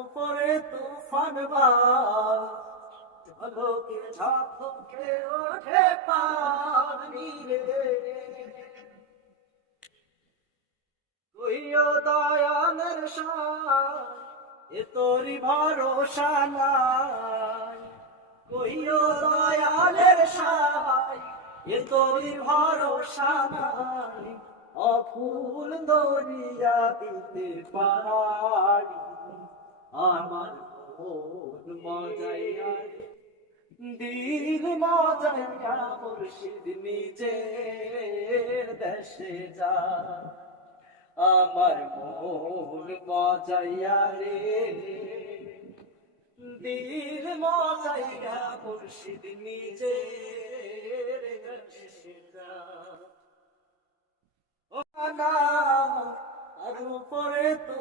উপরে তুফান বাজ, ঝলকে ঝাঁকে ওঠে পানি রে। কইও দয়ালের সায়, এ তোরি ভরসা নাই। কইও দয়ালের সায়, এ তোরি ভরসা নাই। অফুল দরিয়া দিতে পারি, আমার মন মজাইয়া দিল মজাইয়া মুর্শিদ নিজের দেশে যা। আমার মন মজাইয়া রে, দিল মজাইয়া মুর্শিদ নিজের দেশে যা। ও না আর উপরে তো